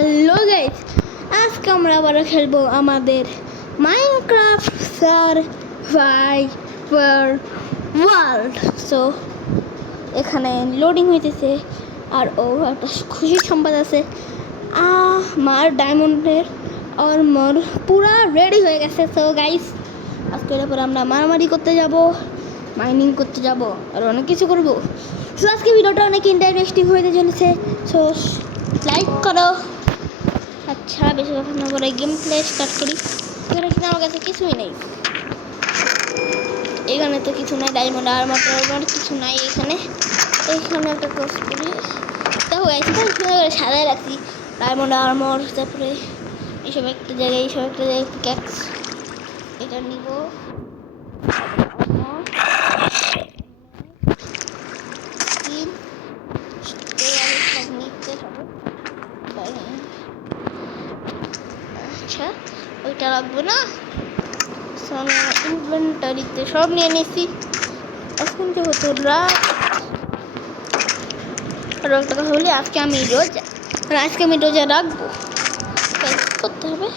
Hello guys, আজকে আমরা আবারও খেলবো আমাদের মাইনক্রাফট সারভাইভার ওয়ার্ল্ড। সো এখানে লোডিং হইতেছে আর একটা খুশির সংবাদ আছে। আমার ডায়মন্ডের আর্মর পুরা রেডি হয়ে গেছে। সো গাইস, আজকে এরপর আমরা মারামারি করতে যাব, মাইনিং করতে যাব আর অনেক কিছু করবো। সো আজকে ভিডিওটা অনেক ইন্টারেস্টিং হতে চলেছে। সো লাইক করো। আচ্ছা, বেশি কথা না বলে গেম প্লে স্টার্ট করি। এখানে কিন্তু আমার কাছে কিছুই নেই, এখানে তো কিছু নাই। ডায়মন্ড আর্মার কিছু নাই এখানে। এইখানে একটা কোর্স করি, দেখো সাজায় রাখছি ডায়মন্ড আর্মর, তারপরে এইসব একটা জায়গায় ক্যাক্স এটা নিব। আচ্ছা, ওইটা রাখবো না, ইনভেন্টারিতে সব নিয়ে নিছি। এখন যেহেতু রাত, আর একটা কথা বলি, আজকে আমি রোজা রাখবো। করতে হবে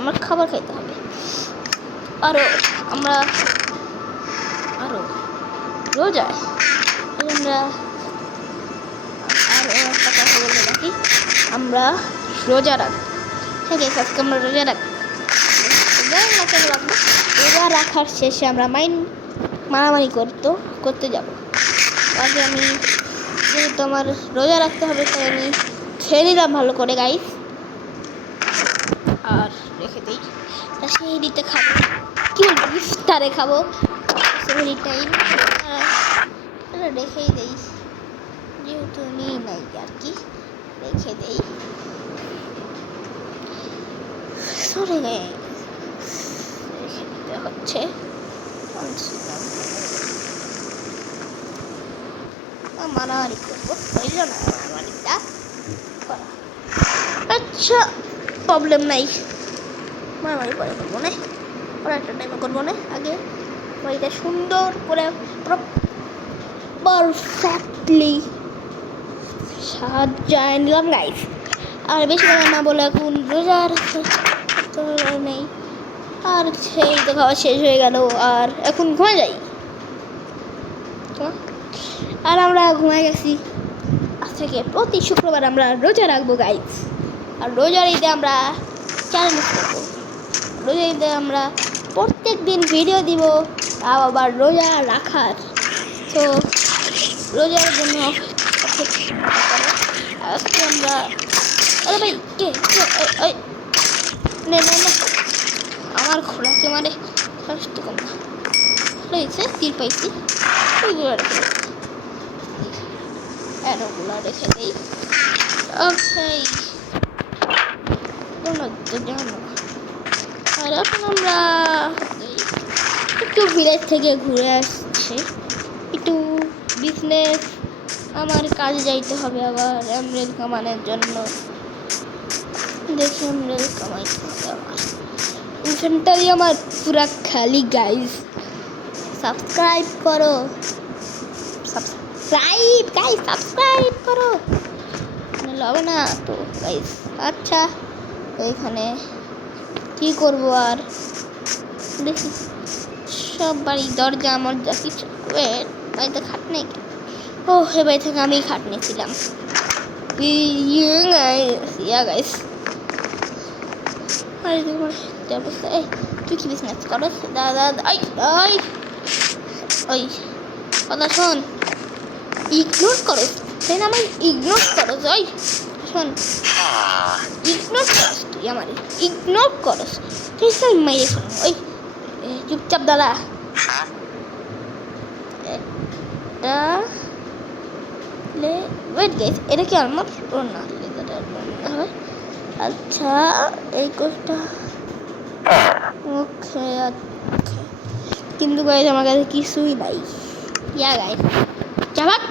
আমার খাবার খাইতে হবে। আমরা রোজায় আমরা একটা কথা বলে রাখি, আমরা রোজা রাখবো। হ্যাঁ গাইস, আজকে আমরা রোজা রাখবো। রোজা রাখার শেষে আমরা মারামারি করতে যাব। আগে আমি যেহেতু আমার রোজা রাখতে হবে, তাই আমি খেয়ে নিলাম ভালো করে গাইস, আর রেখে দিই। সেই দিতে খাবো, কি বলবো, ইফতারে খাবো। সেই টাইম রেখেই দেই, যেহেতু নিই নাই আর কি, রেখে দেই। সরে রেখে দিতে হচ্ছে। মারামারি করবো, হইল না মারামারিটা করা। আচ্ছা, প্রবলেম নাই, মারামারি পরে করবো না, ওরা একটা টাইমে করবো না। আগে বাড়িটা সুন্দর করে পারফেক্টলি সাজায় নিলাম গাইস। আর বেশি কথা না বলে এখন রোজার নেই, আর সেই তো খাওয়া শেষ হয়ে গেল, আর এখন ঘুমায় যাই। আর আমরা ঘুমায় গেছি। আজ থেকে প্রতি শুক্রবার আমরা রোজা রাখবো গাইস। আর রোজার ঈদে আমরা চ্যালেঞ্জ করবো, রোজার ঈদে আমরা প্রত্যেক দিন ভিডিও দিব, তাও আবার রোজা রাখার। তো রোজার জন্য আজকে আমরা, আরে ভাই কে নে আমার খোলাকে মারে, স্বাস্থ্য কম রয়েছে, তীর পাইছি, ওইগুলো রেখে দিই, অ্যারোগুলো রেখে দিই। ওকে, জানো। আর এখন আমরা একটু ভিলেজ থেকে ঘুরে আসছি, একটু বিজনেস, আমার কাজে যাইতে হবে আবার এমরেল কামানোর জন্য। দেখি এমরেল কামাইতে হবে আমার। ইনভেন্টারি আমার পুরা খালি গাইস। সাবস্ক্রাইব করো হবে না তো গাইস। আচ্ছা, এইখানে কি করবো আর দেখি, সব বাড়ি দরজা আমার যা কিছু। বাড়িতে খাট নেই, ও হে বাড়ি থেকে আমি খাট নিয়েছিলাম। গাইস, তুই কি বিজনেস করস দাদা? ওই কথা শোন, ইগনোর করস, তাই না? আমার ইগনোর করস, ওই শোন, ইগনোর করস, তুই আমার ইগনোর করস, তুই সব মাইরে শোন। ওই চুপচাপ দাদা, একটা ওয়েট গাইস, এটা কি আমার না হয়? আচ্ছা, এই কোর্সটা ওকে। কিন্তু গাইস আমার কাছে কিছুই নাই। ইয়া গাইস, চাবাক।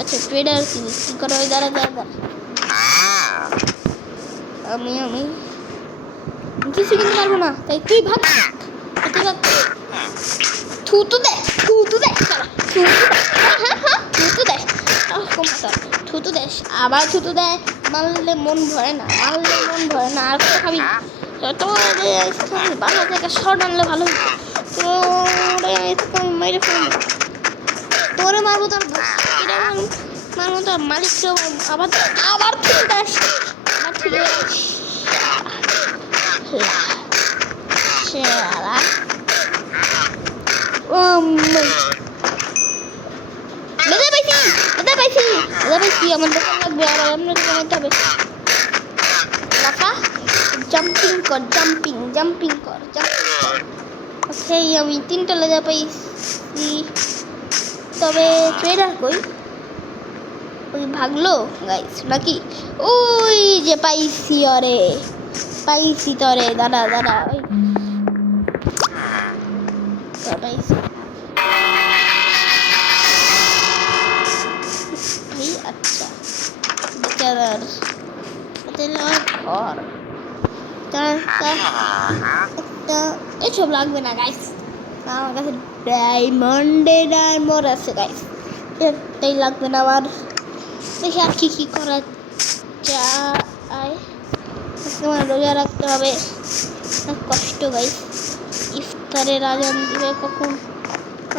আচ্ছা, ট্রেডার কি করা হয়? দাঁড়া, আমি কিছু কিনতে পারবো না, তাই তুই ভাগ। থুতু দে, হ্যাঁ থুতু দে। মাথা থুতু দেয়, আবার থুতু দেয়। মারলে মন ভরে না, মারলে মন ভরে না। আর কত খাবি? বাসা থেকে শর্ট আনলে ভালো হতো। তোরে আমি মেরে ফেলবো, তোরে মারবো, তোর মারবো, তোর মালিককেও আবার আবার থুতু দেয়, আবার থুতু দেয়। আমার দোকান লাগবে, আর আপনার দোকানে যেতে হবে। লাফা, জাম্পিং কর, জাম্পিং কর। ওকে, আমি 3টা লেজা পাইছি, তবে ট্রেডার কই? ওই ভাগলো গাইস নাকি? ওই যে পাইছি, অরে পাইছি তরে। দাঁড়া ওই পাইছি। আচ্ছা, বেচারার ঘর এসব লাগবে না গাইস, আমার কাছে ডায়মন্ড আছে গাইস, এটাই লাগবে না আমার। দেখি আর কি করা যায়। তোমার রোজা রাখতে হবে, কষ্ট গাইস। ইফতারের আজান দিবে কখন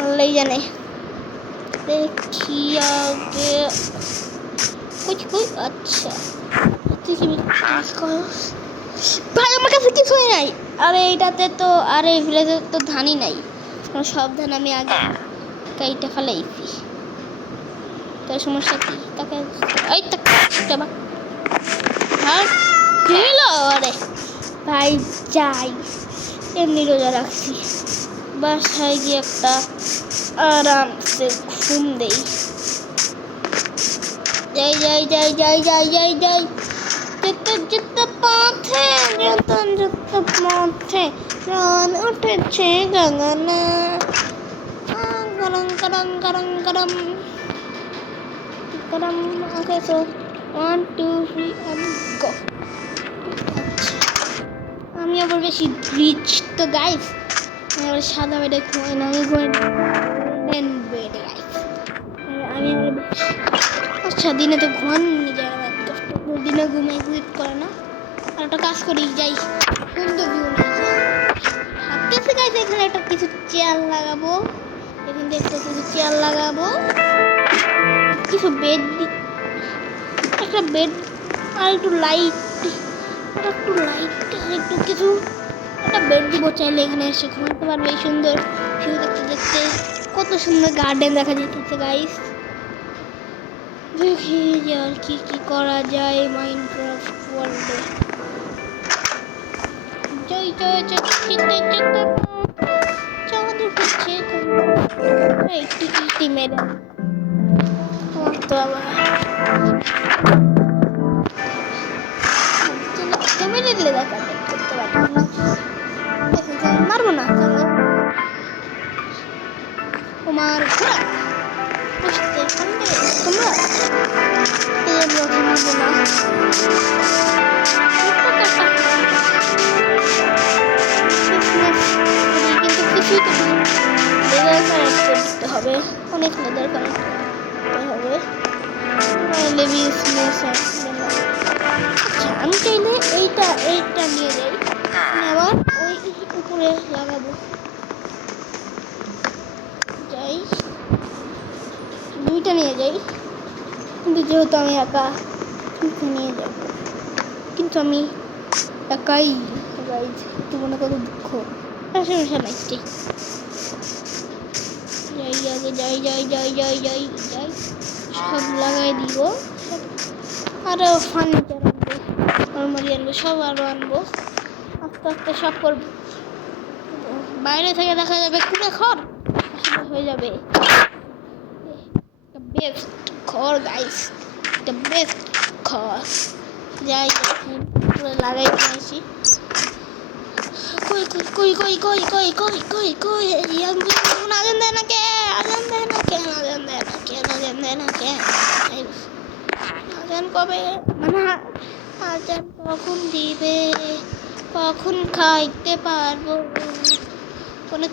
আল্লাহই জানে। দেখি আগে কই। আচ্ছা ভাই, আমার কাছে কিছুই নাই। আরে এইটাতে তো, আরে ভিলেজে তো ধানই নাই, সব ধান আমি আগে কাইটা ফেলাইছি। তোর সমস্যা কি? তাকে ওই আরে ভাই যাই, এমনি রোজা রাখছি, বাসায় গিয়ে একটা আরামসে ঘুম দেই। যাই যেতে পথে প্রাণ উঠেছে গগনে, গরম। ওকে, সো 1 2 3 and go। আমি আবার বেশি রিচ তো গাইস, আমি আবার সাদা বেডে ঘুমাই না, আমি ঘুমাই বেডে গাইস। আমি আবার আচ্ছা, দিনে তো ঘুমানি যায় না, দিনে ঘুমাই ঘুমিয়ে করে না। আর একটা কাজ করি, যাই সুন্দর ভিউ নেই। ভাবতেছি গাইস এখানে একটা কিছু চেয়ার লাগাবো, এখান থেকে কিছু চেয়ার লাগাবো, কিছু বেড, একটা বেড, আর একটু লাইট, একটু কিছু একটা বেড দিব। চাইলে এখানে এসে ঘুমাতে পারবে। এই সুন্দর ভিউ দেখতে কত সুন্দর গার্ডেন দেখা যেতেছে গাইস। দেখি যে আর কি করা যায় মাইনক্রাফট ওয়ার্ল্ডে। একটু মেরে তো আবার মারবো না তোমার বুঝতে পারলে তোমরা, মারবো না। কিন্তু কিছুই তো লেদার কানেক্ট করতে হবে, অনেক লেদার কানেক্ট করতে হবে। আচ্ছা, আমি চাইলে এইটা নিয়ে যাই, আবার ওই উপরে লাগাবো। যাই, 2টা নিয়ে যাই, কিন্তু যেহেতু আমি একা নিয়ে যাব, কিন্তু আমি একাই গাইজ, একটু মনে করো দুঃখ, সমস্যা নাই। যাই সব লাগাই দিব। আরও ফার্নিচার আনবো, নর্মালি আনবো, সব আরও আনবো, আস্তে সব করবো। বাইরে থেকে দেখা যাবে কুড়ে ঘর, হয়ে যাবে বেস্ট ঘর গাইস, দ্য বেস্ট ঘর। যাই পুরো লাগাই আসি। কই আজান দেয় না কে? আজান কবে, মানে আজান কখন দিবে, কখন খাইতে পারবো? অনেক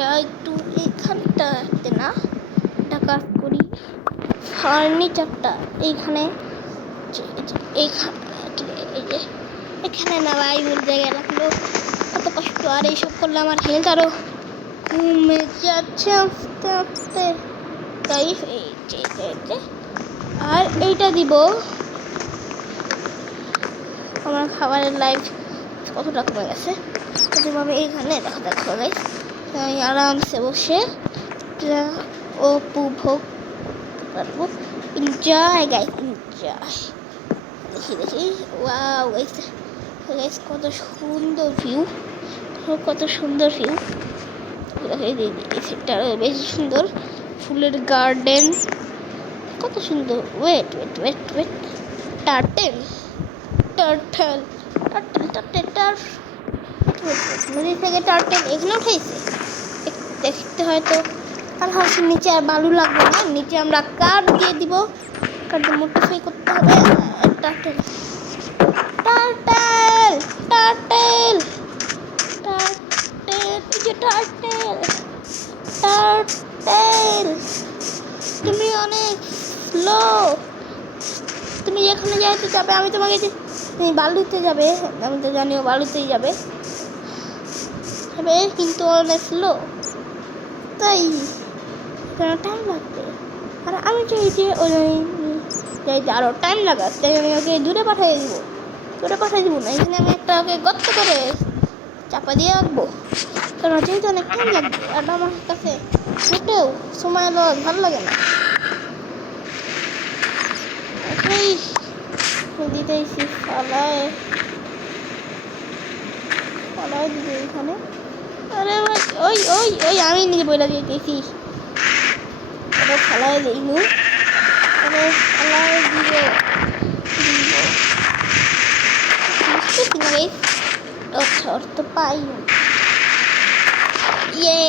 আচ্ছা একটু এইখানটাতে না একটা কাজ করি, ফার্নিচারটা এইখানে এখানে না ভাই ভুল জায়গায় রাখলো, কত কষ্ট। আর এইসব করলে আমার হেলথ আরও কমে যাচ্ছে আস্তে আস্তে। তাই আর এইটা দিব আমার খাবারের লাইফ কতটা কমে গেছে। যেভাবে এইখানে দেখো গাইস, আমি আরামসে বসে উপভোগ করবো। Enjoy guys, enjoy. দেখি ওয়াও গাইস, কত সুন্দর ভিউ, কত সুন্দর ভিউ। এই সেটটা বেশ সুন্দর, ফুলের গার্ডেন, কত সুন্দর। ওয়েট টার্টেল নদী থেকে টার্টেল এখানে উঠেছে দেখতে। হয়তো আর হাঁসের নিচে আর বালু লাগবে না, নিচে আমরা কাঠ দিয়ে দিব, কাঠ দিয়ে মোটিফাই করতে হবে। টার্টেল টার্টেল টার্টেল টার্টেল এই যে টার্টেল টার্টেল, তুমি অনেক স্লো, তুমি যেখানে যাইতে যাবে আমি তোমাকে, তুমি বালুতে যাবে, আমি তো জানিও বালুতেই যাবে, কিন্তু অনেক স্লো, তাই টাইম লাগবে। আর আমি চাই যে যাইতে আরও টাইম লাগার, তাই আমি ওকে দূরে পাঠিয়ে দিব না, এখানে আমি একটা ওকে গর্ত করে চাপা দিয়ে রাখবো, কারণ যেহেতু অনেক টাইম লাগবে। আর আমার কাছে মোটেও সময় ভালো লাগে না। দিতেছি ফালায় দিবে এখানে। আরে ওই আমি নিজে বইলা দিতেছি, ওটা ফালায় দিইনি, ওটা ফালায় দিব অর্থ পাই। ইয়ে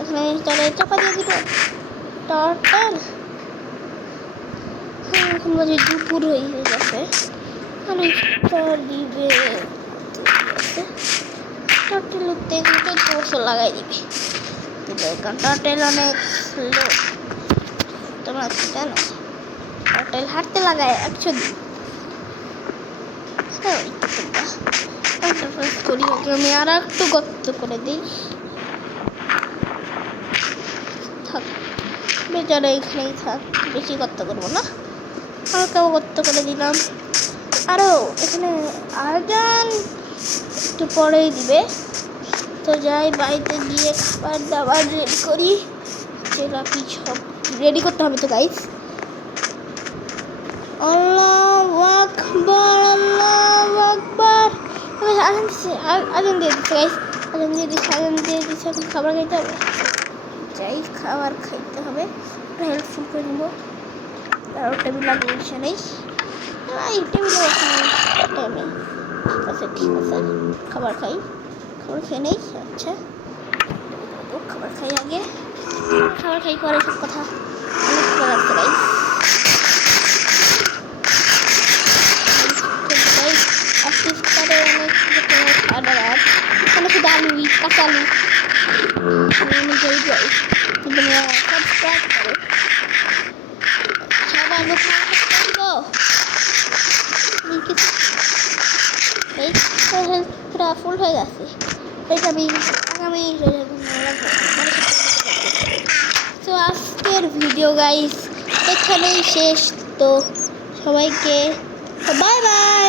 এখানে চলে চাপা দিয়ে দিব টার্টেল। এখন বাজে দুপুর হয়ে গেছে, অনেকটা দিবে টার্টেল উঠতে 14 বছর লাগাই দিবে, কারণ টার্টেল অনেক স্লো, তোমরা জানো টার্টেল হাঁটতে লাগায় 100 দিন। করি ওকে আমি আর একটু গর্ত করে দিই, থাক বেচারা এখানেই থাক, বেশি গর্ত করবো না, হালকাও গর্ত করে দিলাম। আরও এখানে আজান একটু পরেই দিবে, তো যাই বাড়িতে গিয়ে খাবার দাবার রেডি করি, রাখি সব রেডি করতে হবে। তো গাইস আল্লাহু আকবার আল্লাহু আকবার, আজান দিয়ে দিচ্ছে গাইস, আজান দিয়ে দিচ্ছে। এখন খাবার খাইতে হবে, যাই খাবার খাইতে হবে, হেল্পফুল করে নেবো। আর টেবিল লাগিয়ে এসে নেই, এই টেবিলে টাইমে আচ্ছা ঠিক আছে, খাবার খেয়ে নেই। আচ্ছা খাবার খাই আগে, খাবার খাই পরে সব কথা অনেক খাবার আসতে গাইস। অনেক শুধু আলু কাঁচা আলু সাবস্ক্রাইব করে সবাই আলু পুরা ফুল হয়ে গেছে, এটা আমি আগামী তো আজকের ভিডিও গাইস এখানেই শেষ। তো সবাইকে বাই বাই।